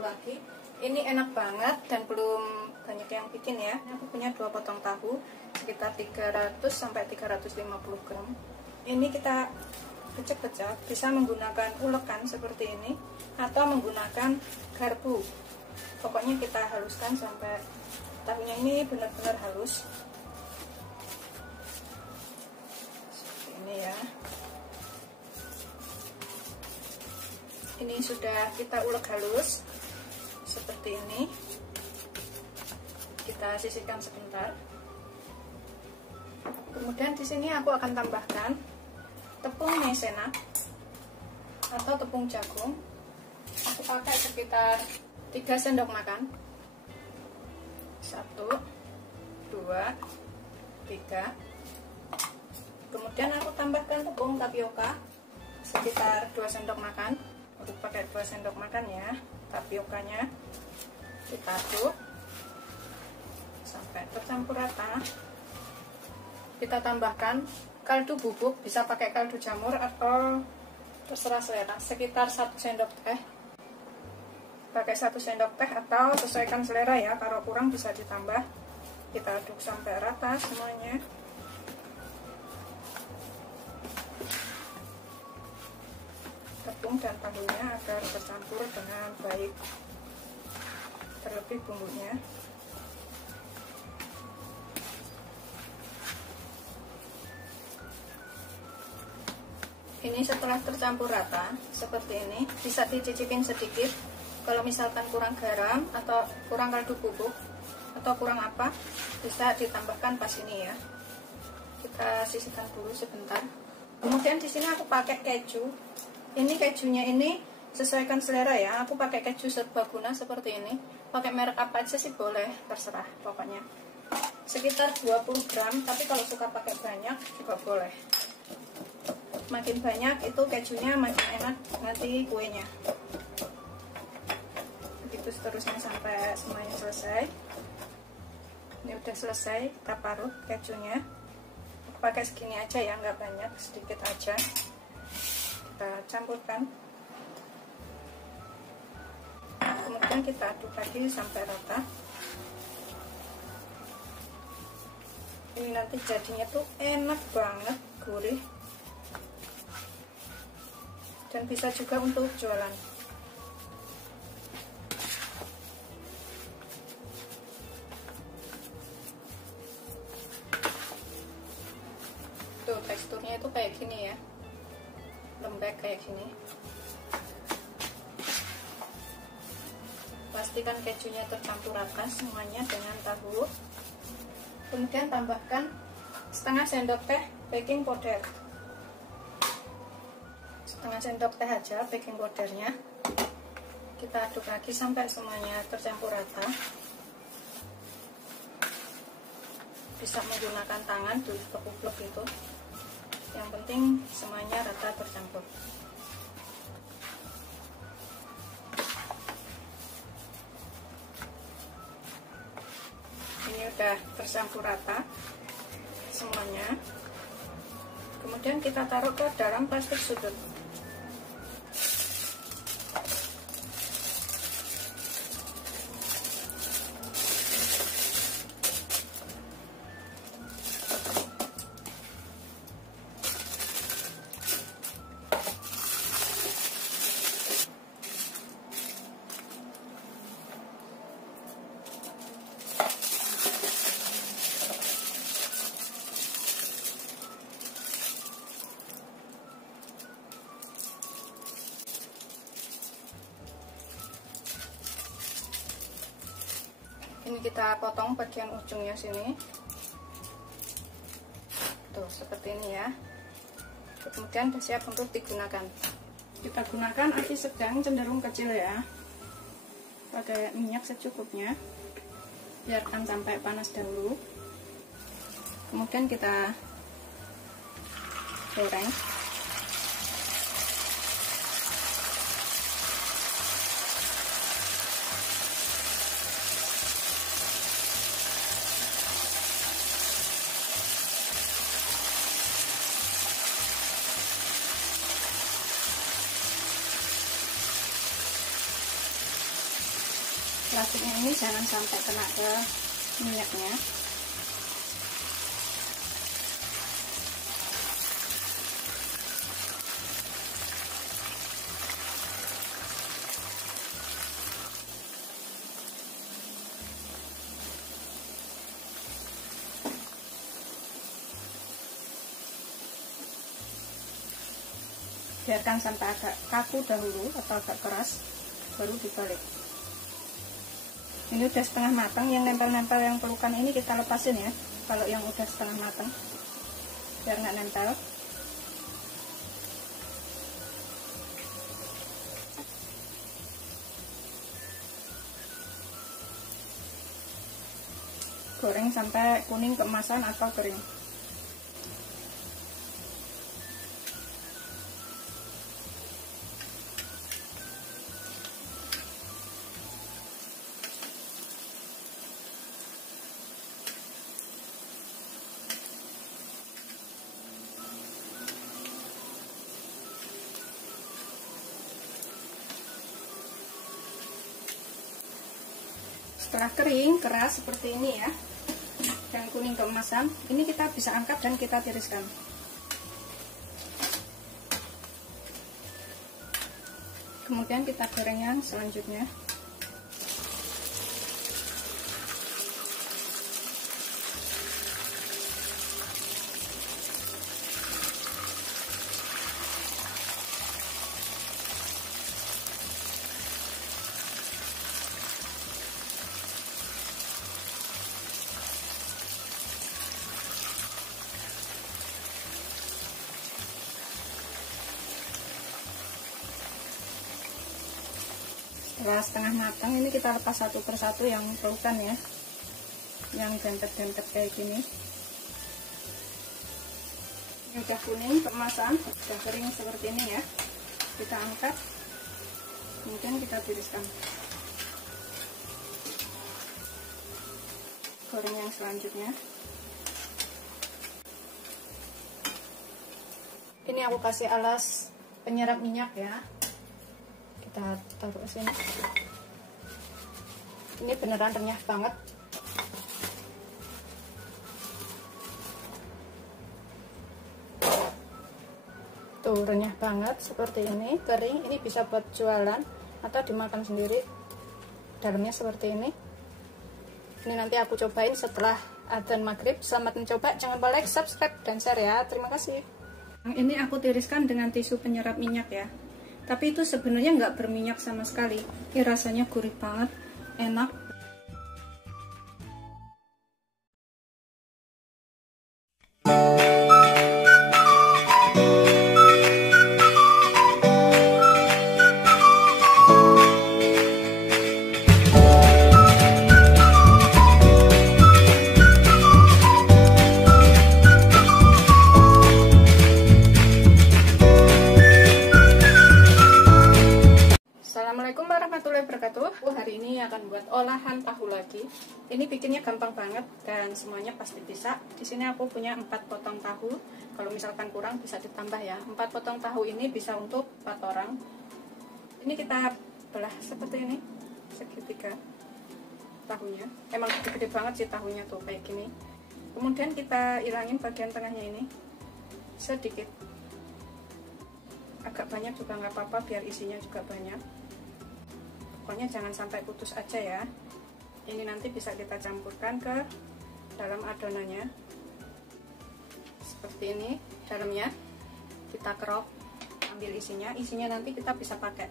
lagi. Ini enak banget dan belum banyak yang bikin ya. Aku punya 2 potong tahu sekitar 300 sampai 350 gram. Ini kita pecah-pecah, bisa menggunakan ulekan seperti ini atau menggunakan garpu. Pokoknya kita haluskan sampai tahunya ini benar-benar halus. Seperti ini ya. Ini sudah kita ulek halus seperti ini. Kita sisihkan sebentar. Kemudian di sini aku akan tambahkan tepung maizena atau tepung jagung. Aku pakai sekitar 3 sendok makan. 1 2 3. Kemudian aku tambahkan tepung tapioka sekitar 2 sendok makan. Untuk pakai 2 sendok makan ya. Tapiokanya kita aduk sampai tercampur rata. Kita tambahkan kaldu bubuk, bisa pakai kaldu jamur atau terserah selera, sekitar 1 sendok teh. Pakai 1 sendok teh atau sesuaikan selera ya, kalau kurang bisa ditambah. Kita aduk sampai rata semuanya. Tepung dan tahunya agar tercampur dengan baik, terlebih bumbunya. Ini setelah tercampur rata seperti ini, bisa dicicipin sedikit. Kalau misalkan kurang garam atau kurang kaldu bubuk atau kurang apa, bisa ditambahkan pas ini ya. Kita sisihkan dulu sebentar. Kemudian di sini aku pakai keju. Ini kejunya ini sesuaikan selera ya. Aku pakai keju serbaguna seperti ini. Pakai merek apa aja sih boleh, terserah pokoknya. Sekitar 20 gram, tapi kalau suka pakai banyak juga boleh. Makin banyak itu kejunya makin enak nanti kuenya. Begitu seterusnya sampai semuanya selesai. Ini udah selesai, kita parut kejunya. Aku pakai segini aja ya, nggak banyak, sedikit aja. Kita campurkan, kemudian kita aduk lagi sampai rata. Ini nanti jadinya tuh enak banget, gurih, dan bisa juga untuk jualan. Tuh teksturnya itu kayak gini ya, lembek kayak gini. Pastikan kejunya tercampur rata semuanya dengan tahu. Kemudian tambahkan setengah sendok teh baking powder. Setengah sendok teh aja baking powdernya. Kita aduk lagi sampai semuanya tercampur rata. Bisa menggunakan tangan tuh, tepuk-tepuk itu. Yang penting semuanya rata tercampur. Ini udah tercampur rata semuanya. Kemudian kita taruh ke dalam plastik sudut. Ini kita potong bagian ujungnya sini. Tuh, seperti ini ya. Kemudian sudah siap untuk digunakan. Kita gunakan api sedang cenderung kecil ya. Pakai minyak secukupnya. Biarkan sampai panas dahulu. Kemudian kita goreng. plastiknya ini jangan sampai kena ke minyaknya. Biarkan sampai agak kaku dahulu atau agak keras, baru dibalik. Ini udah setengah matang, yang nempel-nempel yang pelukan ini kita lepasin ya, kalau yang udah setengah matang, biar nggak nempel. Goreng sampai kuning keemasan atau kering. Setelah kering, keras seperti ini ya, dan kuning keemasan, ini kita bisa angkat dan kita tiriskan. Kemudian kita goreng yang selanjutnya. Setelah setengah matang, ini kita lepas satu persatu yang pelukan ya, yang dempet-dempet kayak gini. Ini udah kuning keemasan, udah kering seperti ini ya. Kita angkat, kemudian kita tiriskan. Goreng yang selanjutnya. Ini aku kasih alas penyerap minyak ya, kita taruh sini. Ini beneran renyah banget. Tuh renyah banget seperti ini, kering. Ini bisa buat jualan atau dimakan sendiri. Dalamnya seperti ini. Ini nanti aku cobain setelah adzan maghrib. Selamat mencoba, jangan lupa like, subscribe, dan share ya. Terima kasih. Ini aku tiriskan dengan tisu penyerap minyak ya. Tapi itu sebenarnya nggak berminyak sama sekali. Ini rasanya gurih banget, enak. Assalamualaikum warahmatullahi wabarakatuh. Hari ini akan buat olahan tahu lagi. Ini bikinnya gampang banget dan semuanya pasti bisa. Di sini aku punya 4 potong tahu. Kalau misalkan kurang bisa ditambah ya. 4 potong tahu ini bisa untuk 4 orang. Ini kita belah seperti ini, segitiga tahunya. Emang gede-gede banget sih tahunya tuh kayak gini. Kemudian kita ilangin bagian tengahnya ini sedikit. Agak banyak juga nggak apa-apa, biar isinya juga banyak. Pokoknya jangan sampai putus aja ya. Ini nanti bisa kita campurkan ke dalam adonannya seperti ini. Dalamnya kita kerok, ambil isinya nanti kita bisa pakai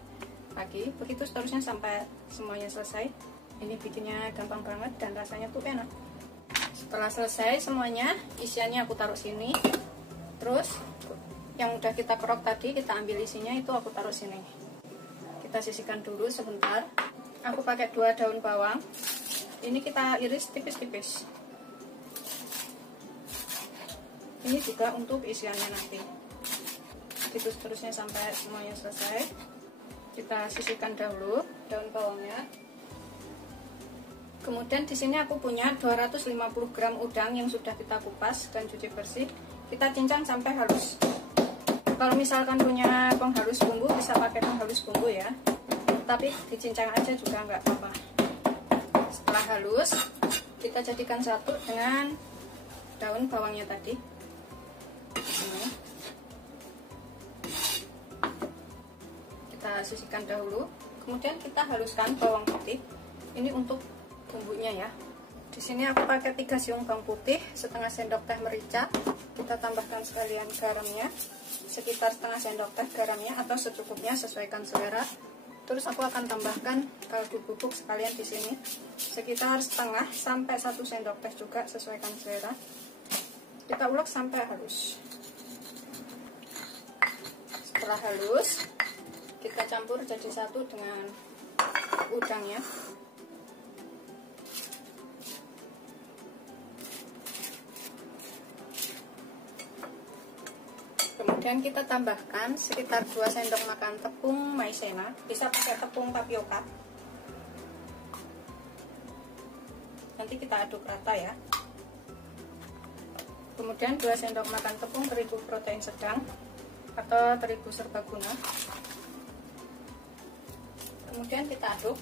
lagi. Begitu seterusnya sampai semuanya selesai. Ini bikinnya gampang banget dan rasanya tuh enak. Setelah selesai semuanya, isiannya aku taruh sini. Terus yang udah kita kerok tadi, kita ambil isinya, itu aku taruh sini. Kita sisihkan dulu sebentar. Aku pakai 2 daun bawang. Ini kita iris tipis-tipis. Ini juga untuk isiannya nanti. Itu seterusnya sampai semuanya selesai. Kita sisihkan dahulu daun bawangnya. Kemudian di sini aku punya 250 gram udang yang sudah kita kupas dan cuci bersih. Kita cincang sampai halus. Kalau misalkan punya penghalus bumbu, bisa pakai penghalus bumbu ya. Tapi dicincang aja juga nggak apa-apa. Setelah halus, kita jadikan satu dengan daun bawangnya tadi. Ini. Kita sisihkan dahulu, kemudian kita haluskan bawang putih. Ini untuk bumbunya ya. Di sini aku pakai 3 siung bawang putih, setengah sendok teh merica. Kita tambahkan sekalian garamnya, sekitar setengah sendok teh garamnya atau secukupnya, sesuaikan selera. Terus aku akan tambahkan kaldu bubuk sekalian di sini, sekitar setengah sampai 1 sendok teh juga, sesuaikan selera. Kita ulek sampai halus. Setelah halus, kita campur jadi satu dengan udangnya. Kemudian kita tambahkan sekitar 2 sendok makan tepung maizena, bisa pakai tepung tapioka. Nanti kita aduk rata ya. Kemudian 2 sendok makan tepung terigu protein sedang atau terigu serbaguna. Kemudian kita aduk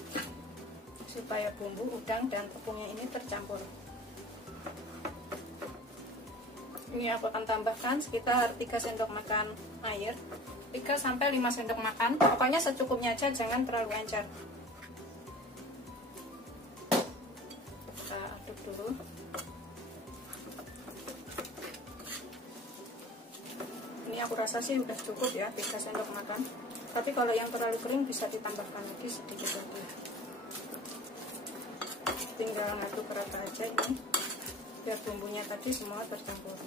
supaya bumbu udang dan tepungnya ini tercampur. Ini aku akan tambahkan sekitar 3 sendok makan air, 3-5 sendok makan, pokoknya secukupnya aja, jangan terlalu encer. Kita aduk dulu. Ini aku rasa sih udah cukup ya, 3 sendok makan. Tapi kalau yang terlalu kering bisa ditambahkan lagi sedikit lagi. Tinggal ngaduk rata aja ini, biar bumbunya tadi semua tercampur.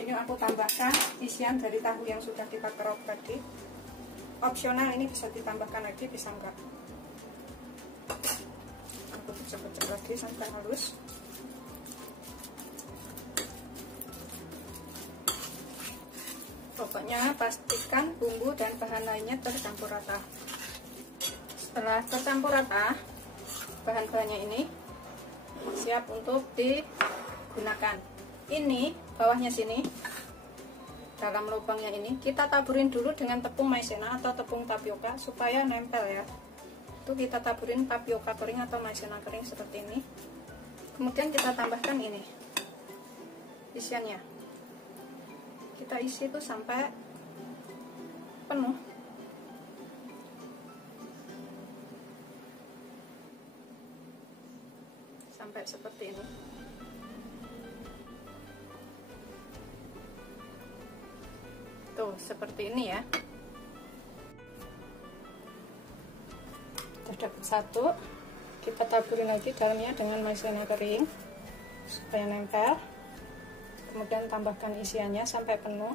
Ini aku tambahkan isian dari tahu yang sudah kita kerok tadi. Opsional, ini bisa ditambahkan lagi, bisa enggak. Aku pecah-pecah lagi sampai halus. Pokoknya pastikan bumbu dan bahan lainnya tercampur rata. Setelah tercampur rata, bahan-bahannya ini siap untuk digunakan. Ini bawahnya sini, dalam lubangnya ini kita taburin dulu dengan tepung maizena atau tepung tapioka supaya nempel ya. Itu kita taburin tapioka kering atau maizena kering seperti ini. Kemudian kita tambahkan ini isiannya. Kita isi itu sampai penuh. Sampai seperti ini. Tuh, seperti ini ya. Sudah dapat satu, kita taburin lagi dalamnya dengan maizena kering supaya nempel. Kemudian tambahkan isiannya sampai penuh.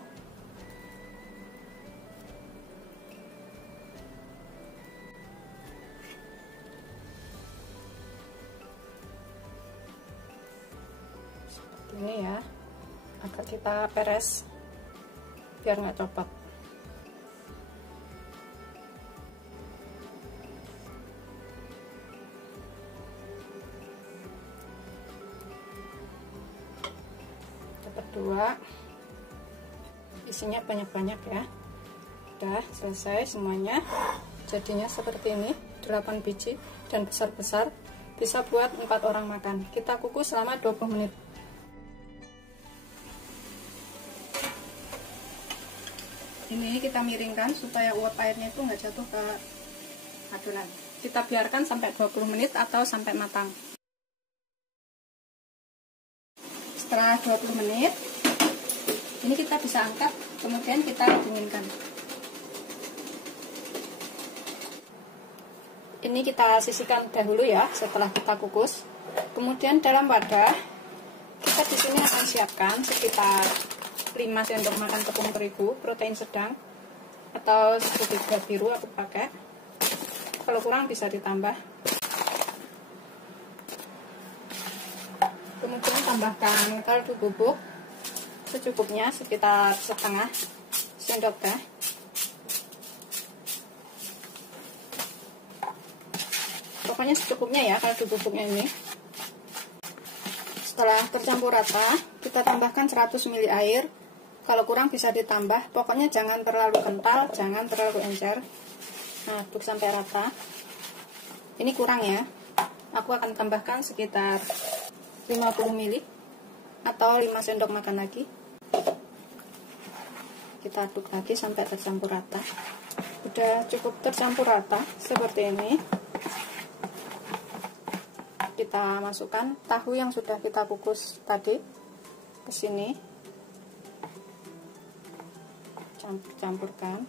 Seperti ini ya, agak kita peres biar nggak copot. Dapat 2, isinya banyak-banyak ya. Udah selesai semuanya, jadinya seperti ini, 8 biji dan besar-besar, bisa buat 4 orang makan. Kita kukus selama 20 menit. Ini kita miringkan supaya uap airnya itu nggak jatuh ke adonan. Kita biarkan sampai 20 menit atau sampai matang. Setelah 20 menit, ini kita bisa angkat, kemudian kita dinginkan. Ini kita sisihkan dahulu ya, setelah kita kukus. Kemudian dalam wadah, kita di sini akan siapkan sekitar 5 sendok makan tepung terigu protein sedang atau segitiga biru aku pakai. Kalau kurang bisa ditambah. Kemudian tambahkan kaldu bubuk secukupnya, sekitar setengah sendok teh. Pokoknya secukupnya ya kaldu bubuknya ini. Setelah tercampur rata, kita tambahkan 100 ml air. Kalau kurang bisa ditambah, pokoknya jangan terlalu kental, jangan terlalu encer. Nah, aduk sampai rata. Ini kurang ya, aku akan tambahkan sekitar 50 ml atau 5 sendok makan lagi. Kita aduk lagi sampai tercampur rata. Udah cukup tercampur rata seperti ini. Kita masukkan tahu yang sudah kita kukus tadi ke sini. Campurkan.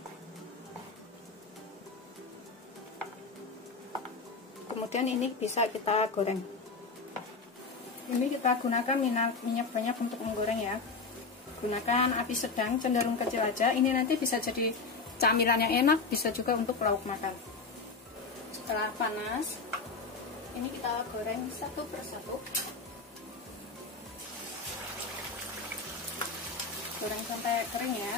Kemudian ini bisa kita goreng. Ini kita gunakan minyak banyak untuk menggoreng ya. Gunakan api sedang, cenderung kecil aja. Ini nanti bisa jadi camilan yang enak, bisa juga untuk lauk makan. Setelah panas, ini kita goreng satu persatu. Goreng sampai kering ya.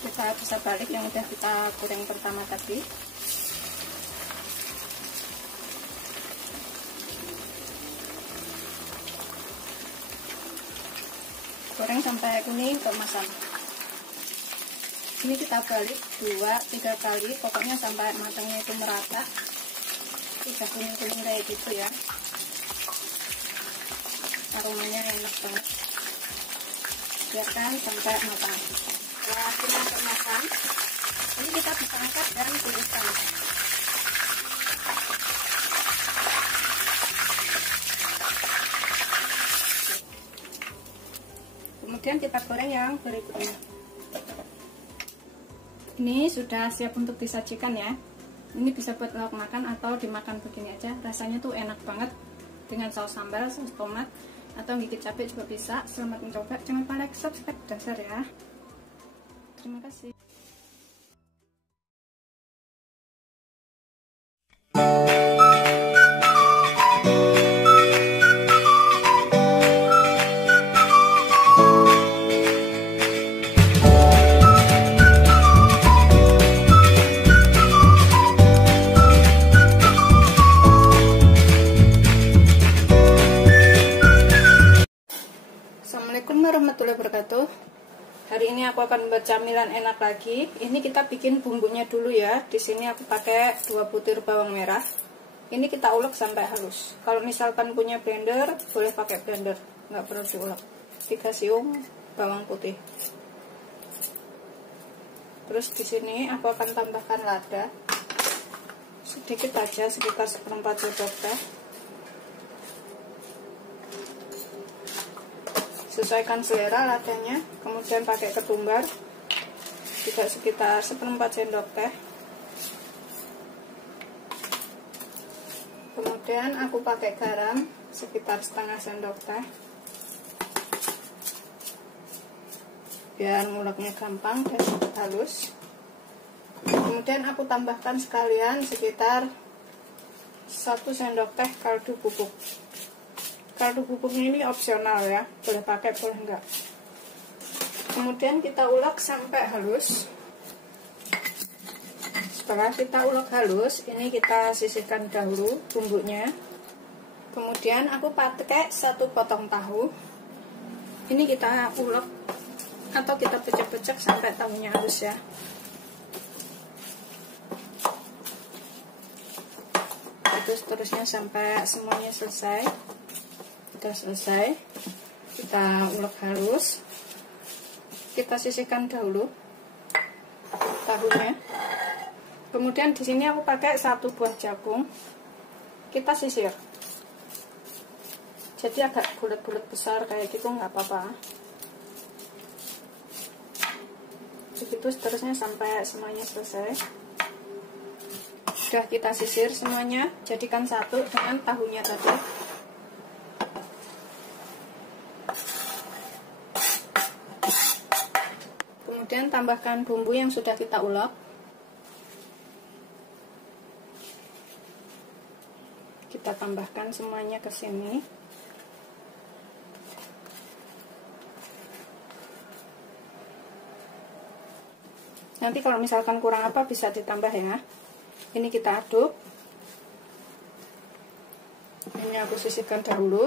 Kita bisa balik yang udah kita goreng pertama tadi. Goreng sampai kuning keemasan. Ini kita balik 2-3 kali, pokoknya sampai matangnya itu merata. Udah kuning-kuning kayak gitu ya. Aromanya enak banget. Biarkan sampai matang. Setelah kuning keemasan, ini kita bisa angkat dan tiriskan. Kemudian kita goreng yang berikutnya. Ini sudah siap untuk disajikan ya. Ini bisa buat lauk makan atau dimakan begini aja. Rasanya tuh enak banget dengan saus sambal, saus tomat, atau gigit cabai juga bisa. Selamat mencoba. Jangan lupa like, subscribe, dan share ya. Terima kasih. Assalamualaikum warahmatullahi wabarakatuh. Hari ini aku akan membuat camilan enak lagi. Ini kita bikin bumbunya dulu ya. Di sini aku pakai 2 butir bawang merah. Ini kita ulek sampai halus. Kalau misalkan punya blender, boleh pakai blender, nggak perlu diulek. 3 siung bawang putih. Terus di sini aku akan tambahkan lada. Sedikit aja, sekitar 1/4 sendok teh. Sesuaikan selera ladanya. Kemudian pakai ketumbar juga sekitar 1/4 sendok teh. Kemudian aku pakai garam sekitar 1/2 sendok teh, biar nguleknya gampang dan cepat halus. Kemudian aku tambahkan sekalian sekitar 1 sendok teh kaldu bubuk. Kaldu bubuknya ini opsional ya, boleh pakai boleh enggak. Kemudian kita ulek sampai halus. Setelah kita ulek halus, ini kita sisihkan dahulu bumbunya. Kemudian aku pakai 1 potong tahu. Ini kita ulek atau kita pecek-pecek sampai tahunya halus ya. Terus seterusnya sampai semuanya selesai. Sudah selesai, kita ulek halus. Kita sisihkan dahulu tahunya. Kemudian di sini aku pakai 1 buah jagung. Kita sisir. Jadi agak bulat-bulat besar kayak gitu nggak apa-apa. Begitu seterusnya sampai semuanya selesai. Sudah kita sisir semuanya, jadikan satu dengan tahunya tadi. Kemudian tambahkan bumbu yang sudah kita ulek. Kita tambahkan semuanya ke sini. Nanti kalau misalkan kurang apa bisa ditambah ya. Ini kita aduk. Ini aku sisihkan dahulu.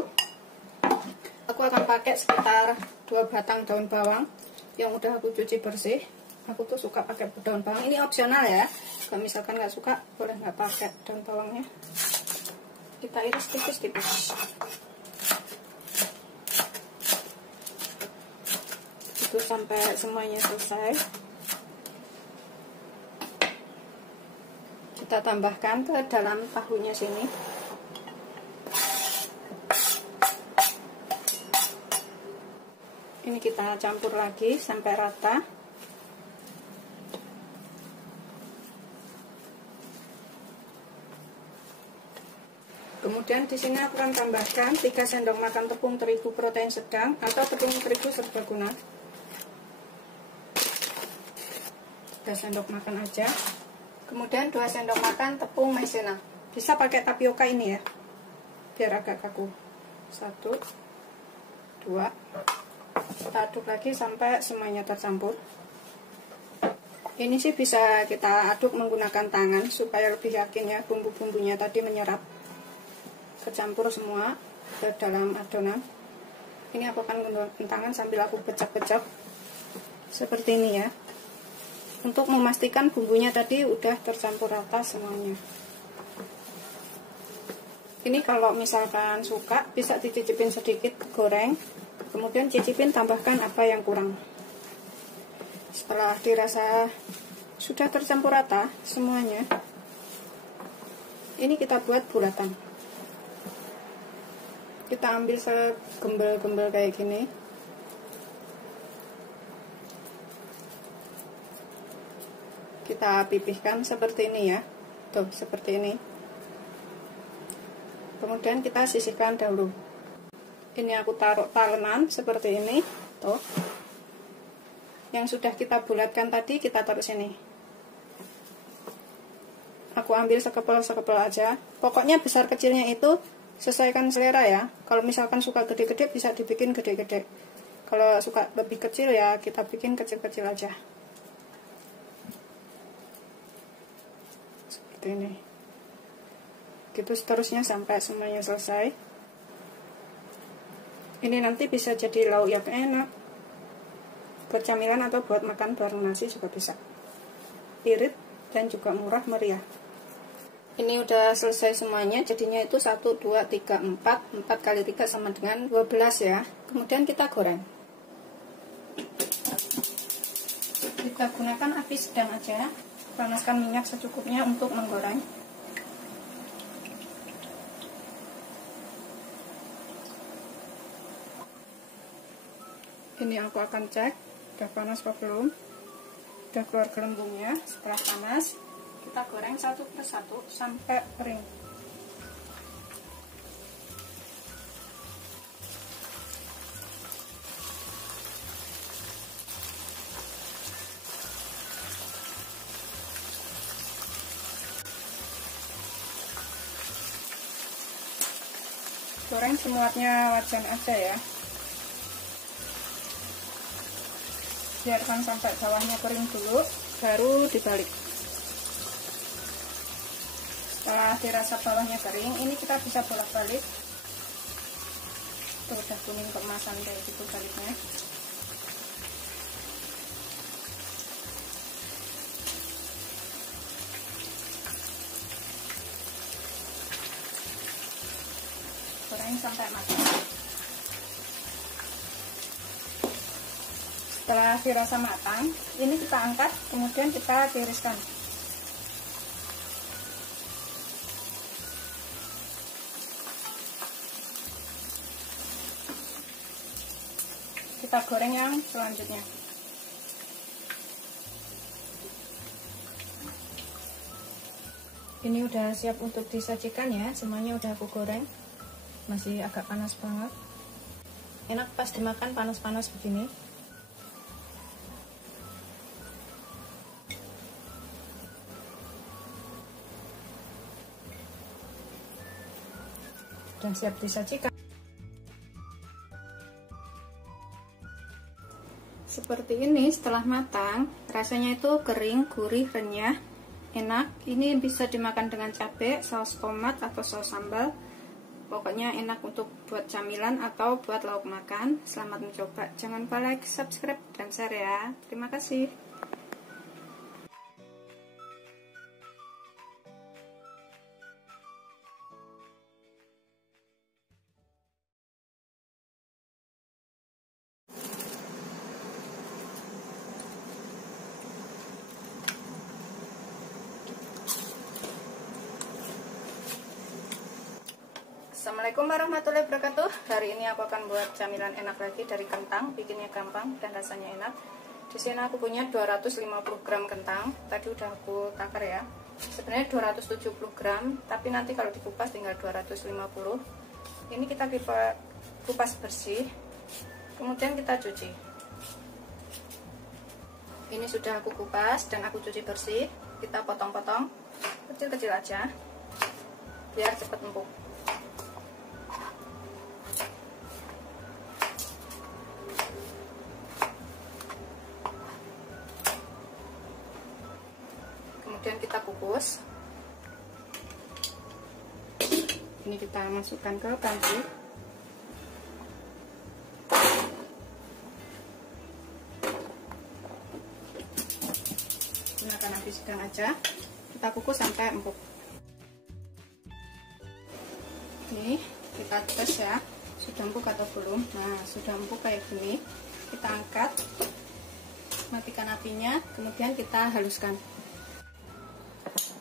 Aku akan pakai sekitar 2 batang daun bawang. yang udah aku cuci bersih. Aku tuh suka pakai daun bawang, ini opsional ya, kalau misalkan nggak suka boleh nggak pakai daun bawangnya. Kita iris tipis-tipis. Itu sampai semuanya selesai. Kita tambahkan ke dalam tahunya sini. Ini kita campur lagi sampai rata. Kemudian di sini aku akan tambahkan 3 sendok makan tepung terigu protein sedang atau tepung terigu serbaguna. 3 sendok makan aja. Kemudian 2 sendok makan tepung maizena. Bisa pakai tapioka ini ya, biar agak kaku. 1, 2. Kita aduk lagi sampai semuanya tercampur. Ini sih bisa kita aduk menggunakan tangan supaya lebih yakin ya, bumbu-bumbunya tadi menyerap, kecampur semua ke dalam adonan. Ini aku akan menggunakan tangan sambil aku pecah-pecah seperti ini ya, untuk memastikan bumbunya tadi udah tercampur rata semuanya. Ini kalau misalkan suka bisa dicicipin sedikit goreng, kemudian cicipin tambahkan apa yang kurang. Setelah dirasa sudah tercampur rata semuanya, ini kita buat bulatan. Kita ambil segembel-gembel kayak gini. Kita pipihkan seperti ini ya. Tuh, seperti ini. Kemudian kita sisihkan dahulu. Ini aku taruh talenan seperti ini. Tuh. Yang sudah kita bulatkan tadi kita taruh sini. Aku ambil sekepel-sekepel aja. Pokoknya besar kecilnya itu sesuaikan selera ya. Kalau misalkan suka gede-gede bisa dibikin gede-gede. Kalau suka lebih kecil ya kita bikin kecil-kecil aja. Seperti ini. Gitu seterusnya sampai semuanya selesai. Ini nanti bisa jadi lauk yang enak, buat camilan atau buat makan bareng nasi juga bisa. Irit dan juga murah meriah. Ini udah selesai semuanya, jadinya itu 1, 2, 3, 4 kali 3 sama dengan 12 ya. Kemudian kita goreng. Kita gunakan api sedang aja. Panaskan minyak secukupnya untuk menggoreng. Ini aku akan cek udah panas apa belum. Udah keluar gelembungnya. Setelah panas kita goreng satu persatu sampai kering. Goreng semuanya wajan aja ya. Biarkan sampai bawahnya kering dulu, baru dibalik. Setelah dirasa bawahnya kering, ini kita bisa bolak-balik. Tuh udah kuning keemasan kayak gitu baliknya. Goreng sampai matang. Setelah dirasa matang, ini kita angkat, kemudian kita tiriskan. Kita goreng yang selanjutnya. Ini udah siap untuk disajikan ya, semuanya udah aku goreng. Masih agak panas banget. Enak pas dimakan panas-panas begini. Udah siap disajikan. Seperti ini setelah matang, rasanya itu kering, gurih, renyah, enak. Ini bisa dimakan dengan cabai, saus tomat atau saus sambal. Pokoknya enak untuk buat camilan atau buat lauk makan. Selamat mencoba. Jangan lupa like, subscribe, dan share ya. Terima kasih. Assalamualaikum warahmatullahi wabarakatuh. Hari ini aku akan buat camilan enak lagi dari kentang. Bikinnya gampang dan rasanya enak. Di sini aku punya 250 gram kentang. Tadi udah aku takar ya. Sebenarnya 270 gram, tapi nanti kalau dikupas tinggal 250. Ini kita kupas bersih. Kemudian kita cuci. Ini sudah aku kupas dan aku cuci bersih. Kita potong-potong kecil-kecil aja biar cepat empuk. Kemudian kita kukus. Ini kita masukkan ke panci. Gunakan api sedang aja. Kita kukus sampai empuk. Ini kita tes ya, sudah empuk atau belum. Nah, sudah empuk kayak gini. Kita angkat, matikan apinya, kemudian kita haluskan.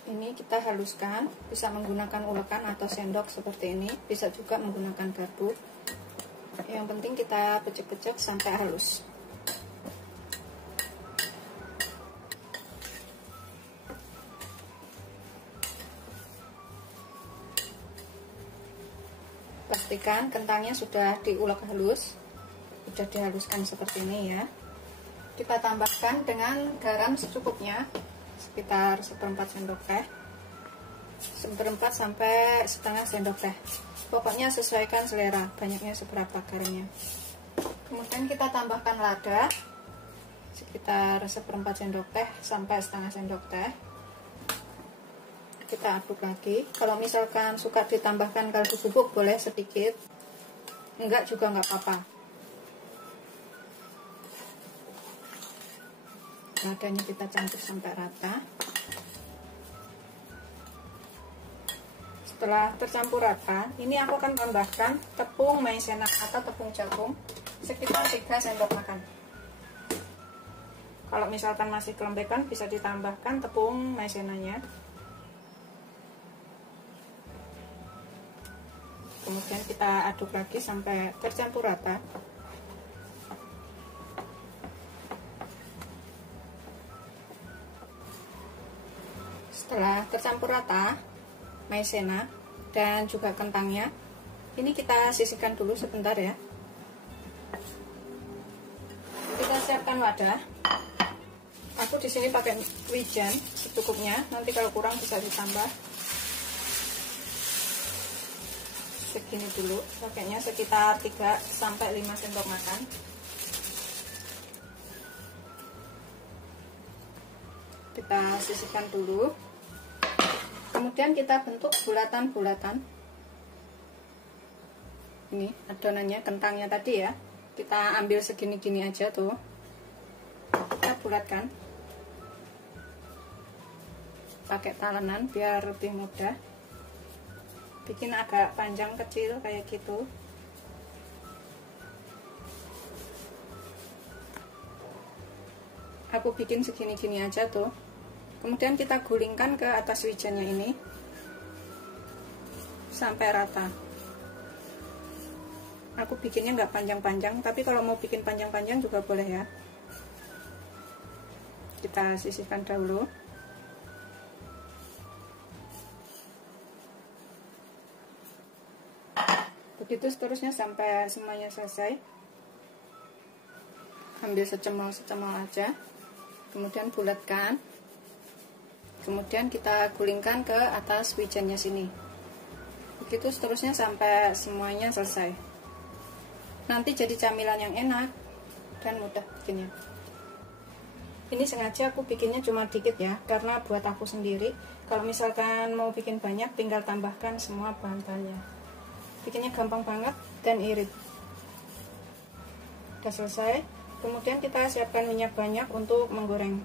Ini kita haluskan, bisa menggunakan ulekan atau sendok seperti ini, bisa juga menggunakan garpu. Yang penting kita pecek-pecek sampai halus. Pastikan kentangnya sudah diulek halus, sudah dihaluskan seperti ini ya. Kita tambahkan dengan garam secukupnya, sekitar 1/4 sendok teh, 1/4 sampai setengah sendok teh. Pokoknya sesuaikan selera, banyaknya seberapa garamnya. Kemudian kita tambahkan lada, sekitar 1/4 sendok teh sampai setengah sendok teh. Kita aduk lagi. Kalau misalkan suka ditambahkan kaldu bubuk boleh sedikit, enggak juga enggak apa-apa. Ladanya kita campur sampai rata. Setelah tercampur rata, ini aku akan tambahkan tepung maizena atau tepung jagung sekitar 3 sendok makan. Kalau misalkan masih kelembekan bisa ditambahkan tepung maizenanya. Kemudian kita aduk lagi sampai tercampur rata. Setelah tercampur rata maizena dan juga kentangnya, ini kita sisihkan dulu sebentar ya. Kita siapkan wadah. Aku di sini pakai wijen secukupnya, nanti kalau kurang bisa ditambah. Segini dulu, pakainya sekitar 3-5 sendok makan. Kita sisihkan dulu. Kemudian kita bentuk bulatan-bulatan. Ini adonannya, kentangnya tadi ya. Kita ambil segini-gini aja tuh. Kita bulatkan. Pakai talenan biar lebih mudah. Bikin agak panjang kecil kayak gitu. Aku bikin segini-gini aja tuh. Kemudian kita gulingkan ke atas wijennya ini sampai rata. Aku bikinnya nggak panjang-panjang, tapi kalau mau bikin panjang-panjang juga boleh ya. Kita sisihkan dahulu. Begitu seterusnya sampai semuanya selesai. Ambil secemol-secemol aja, kemudian bulatkan. Kemudian kita gulingkan ke atas wijennya sini. Begitu seterusnya sampai semuanya selesai. Nanti jadi camilan yang enak dan mudah bikinnya. Ini sengaja aku bikinnya cuma dikit ya, karena buat aku sendiri. Kalau misalkan mau bikin banyak, tinggal tambahkan semua bahan-bahannya. bikinnya gampang banget dan irit. Udah selesai. Kemudian kita siapkan minyak banyak untuk menggoreng.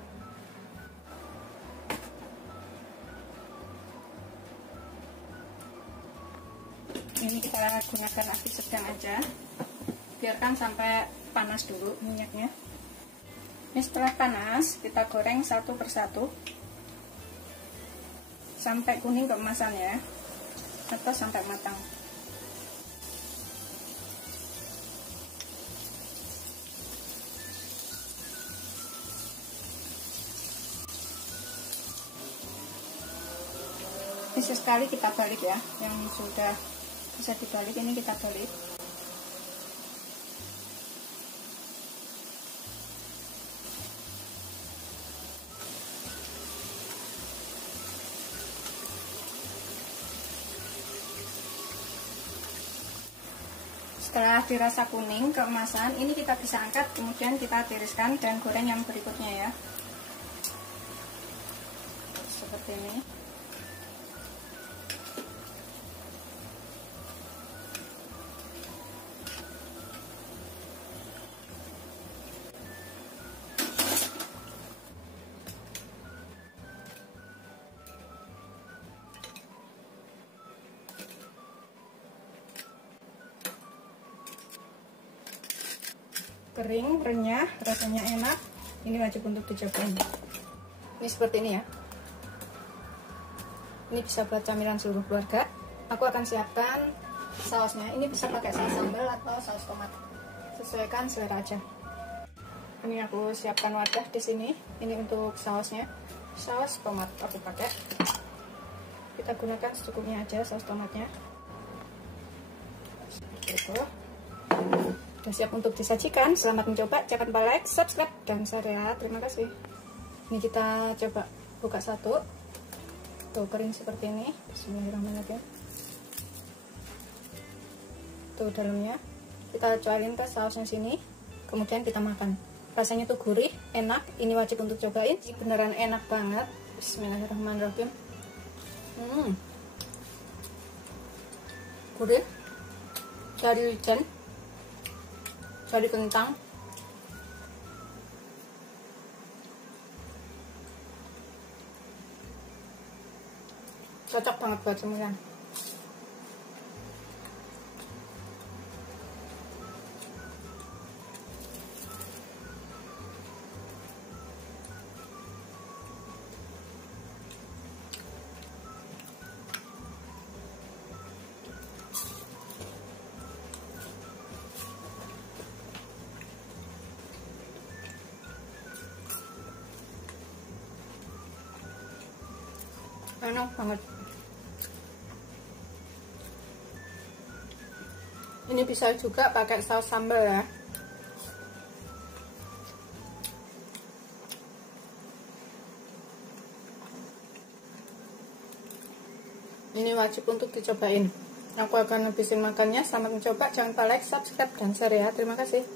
Ini kita gunakan api sedang aja, biarkan sampai panas dulu minyaknya. Ini setelah panas, kita goreng satu persatu sampai kuning keemasannya atau sampai matang. Bisa sekali kita balik ya, yang sudah bisa dibalik ini kita balik. Setelah dirasa kuning keemasan, ini kita bisa angkat, kemudian kita tiriskan dan goreng yang berikutnya ya, seperti ini. Kering, renyah, rasanya enak. Ini wajib untuk dicobain. Ini seperti ini ya. Ini bisa buat camilan seluruh keluarga. Aku akan siapkan sausnya. Ini bisa pakai saus sambal atau saus tomat. Sesuaikan selera aja. Ini aku siapkan wadah di sini. Ini untuk sausnya. Saus tomat aku pakai. Kita gunakan secukupnya aja saus tomatnya. Seperti itu. Sudah siap untuk disajikan. Selamat mencoba. Jangan lupa like, subscribe, dan share ya. Terima kasih. Ini kita coba buka satu. Tuh kering seperti ini. Bismillahirrahmanirrahim. Tuh dalamnya. Kita cuarin ke sausnya sini. Kemudian kita makan. Rasanya tuh gurih, enak. Ini wajib untuk cobain. Ini beneran enak banget. Bismillahirrahmanirrahim. Gurih. Dari wijen. Dari kentang, cocok banget buat cemilan. Enak banget. Ini bisa juga pakai saus sambal ya. Ini wajib untuk dicobain. Aku akan habisin makannya. Selamat mencoba. Jangan lupa like, subscribe, dan share ya. Terima kasih.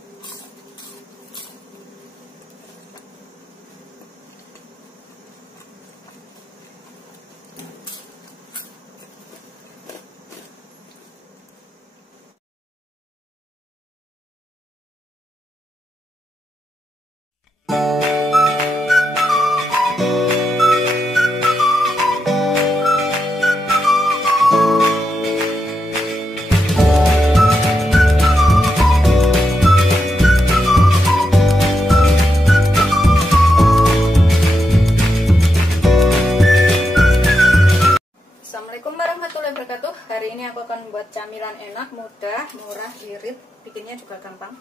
Assalamualaikum warahmatullahi wabarakatuh. Hari ini aku akan membuat camilan enak, mudah, murah, irit. Bikinnya juga gampang.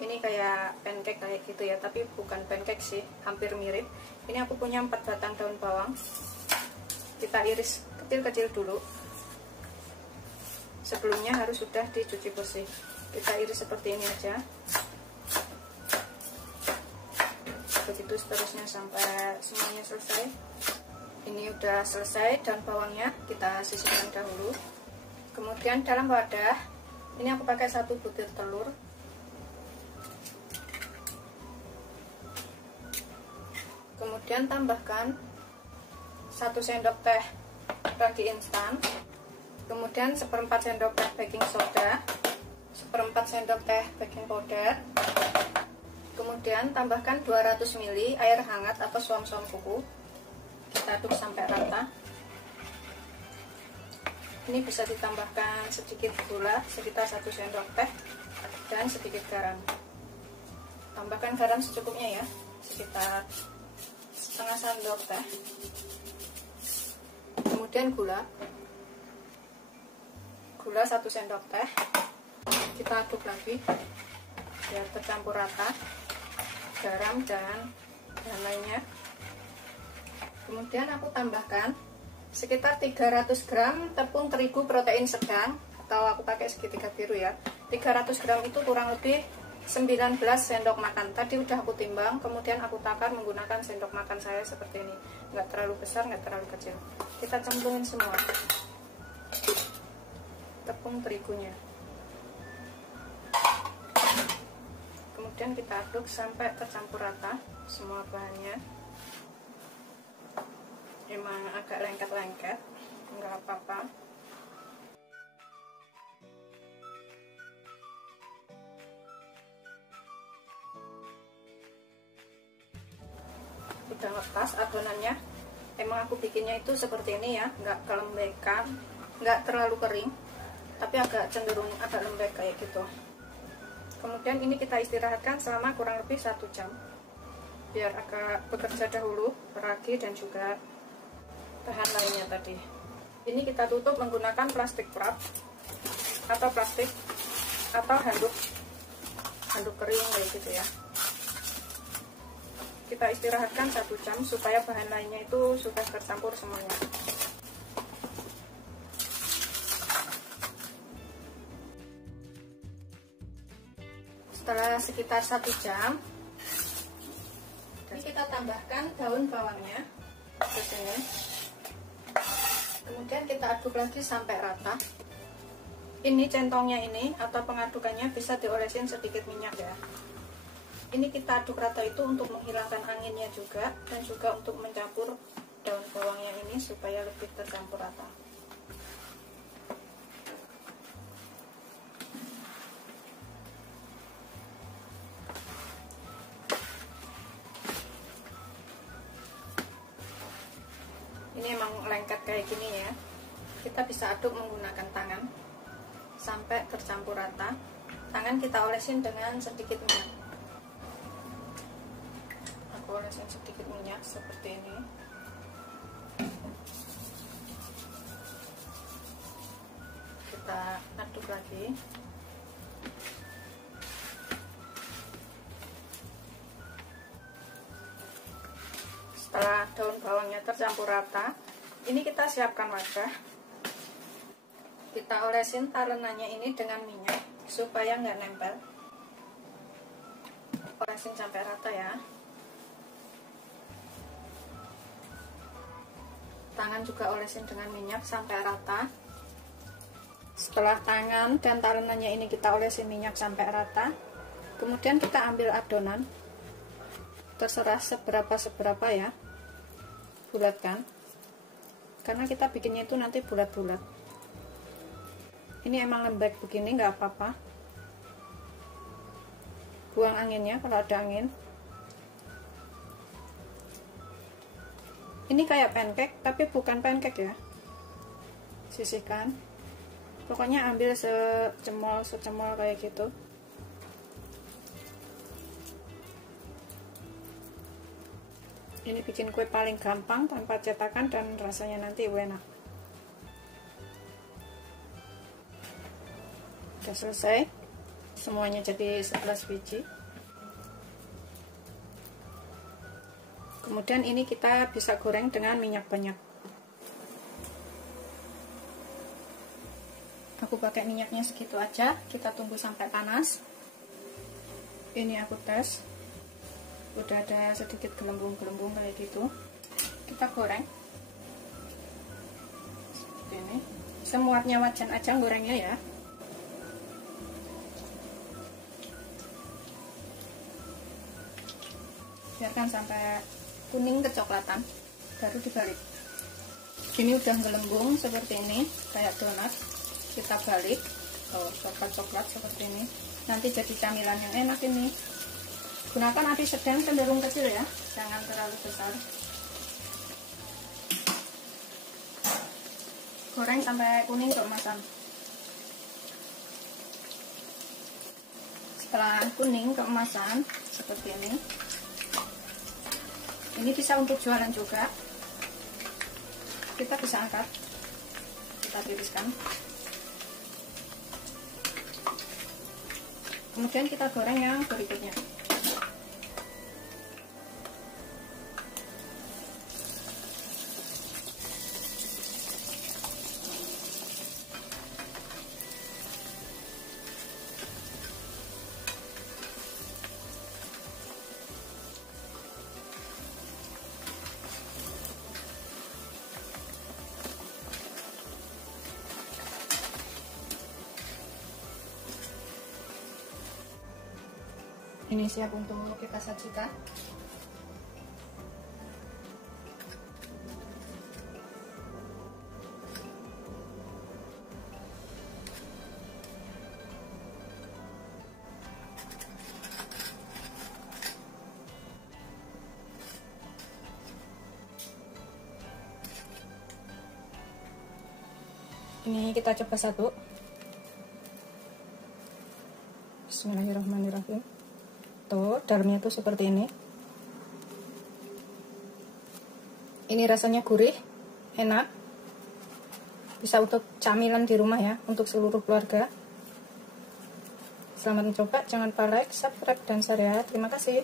Ini kayak pancake kayak gitu ya, tapi bukan pancake sih, hampir mirip. Ini aku punya 4 batang daun bawang. Kita iris kecil-kecil dulu. Sebelumnya harus sudah dicuci bersih. Kita iris seperti ini aja. Begitu seterusnya sampai semuanya selesai. Ini udah selesai daun bawangnya, kita sisihkan dahulu. Kemudian dalam wadah, ini aku pakai 1 butir telur. Kemudian tambahkan 1 sendok teh ragi instan. Kemudian 1/4 sendok teh baking soda, 1/4 sendok teh baking powder. Kemudian tambahkan 200 ml air hangat atau suam-suam kuku. Kita aduk sampai rata. Ini bisa ditambahkan sedikit gula, sekitar 1 sendok teh, dan sedikit garam. Tambahkan garam secukupnya ya, sekitar setengah sendok teh. Kemudian gula 1 sendok teh. Kita aduk lagi biar tercampur rata garam dan bahan lainnya. Kemudian aku tambahkan sekitar 300 gram tepung terigu protein sedang, atau aku pakai segitiga biru ya. 300 gram itu kurang lebih 19 sendok makan. Tadi udah aku timbang, kemudian aku takar menggunakan sendok makan saya seperti ini. Nggak terlalu besar, nggak terlalu kecil. Kita cemplungin semua tepung terigunya. Kemudian kita aduk sampai tercampur rata semua bahannya. Emang agak lengket-lengket, nggak apa-apa. Udah ngepas adonannya. Emang aku bikinnya itu seperti ini ya, nggak kelembekan, nggak terlalu kering, tapi agak cenderung agak lembek kayak gitu. Kemudian ini kita istirahatkan selama kurang lebih 1 jam biar agak bekerja dahulu ragi dan juga bahan lainnya tadi. Ini kita tutup menggunakan plastik wrap atau plastik atau handuk kering kayak gitu ya. Kita istirahatkan 1 jam supaya bahan lainnya itu sudah tercampur semuanya. Setelah sekitar 1 jam, ini kita tambahkan daun bawangnya ke sini. Kemudian kita aduk lagi sampai rata. Ini centongnya ini atau pengadukannya bisa diolesin sedikit minyak ya. Ini kita aduk rata itu untuk menghilangkan anginnya juga, dan juga untuk mencampur daun bawangnya ini supaya lebih tercampur rata. Ini emang lengket kayak gini ya. Kita bisa aduk menggunakan tangan sampai tercampur rata. Tangan kita olesin dengan sedikit minyak. Aku olesin sedikit minyak seperti ini. Kita aduk lagi. Setelah daun bawangnya tercampur rata, ini kita siapkan wadah. Kita olesin talenannya ini dengan minyak supaya nggak nempel. Olesin sampai rata ya. Tangan juga olesin dengan minyak sampai rata. Setelah tangan dan talenannya ini kita olesin minyak sampai rata, kemudian kita ambil adonan. Terserah seberapa ya, bulatkan, karena kita bikinnya itu nanti bulat-bulat. Ini emang lembek begini nggak apa-apa, buang anginnya kalau ada angin. Ini kayak pancake tapi bukan pancake ya. Sisihkan, pokoknya ambil secemol kayak gitu. Ini bikin kue paling gampang tanpa cetakan dan rasanya nanti enak. Udah selesai, semuanya jadi 11 biji. Kemudian ini kita bisa goreng dengan minyak banyak. Aku pakai minyaknya segitu aja, kita tunggu sampai panas. Ini aku tes. Udah ada sedikit gelembung-gelembung kayak gitu. Kita goreng seperti ini. Semuatnya wajan aja gorengnya ya. Biarkan sampai kuning kecoklatan, baru dibalik. Ini udah gelembung seperti ini, kayak donat. Kita balik, coklat-coklat seperti ini. Nanti jadi camilan yang enak ini. Gunakan api sedang cenderung kecil ya, jangan terlalu besar. Goreng sampai kuning keemasan. Setelah kuning keemasan seperti ini bisa untuk jualan juga. Kita bisa angkat, kita tiriskan, kemudian kita goreng yang berikutnya. Ini siap untuk kita sajikan. Ini kita coba satu. Bismillahirrahmanirrahim. Tuh, dalamnya tuh seperti ini. Ini rasanya gurih, enak. Bisa untuk camilan di rumah ya, untuk seluruh keluarga. Selamat mencoba, jangan lupa like, subscribe, dan share ya. Terima kasih.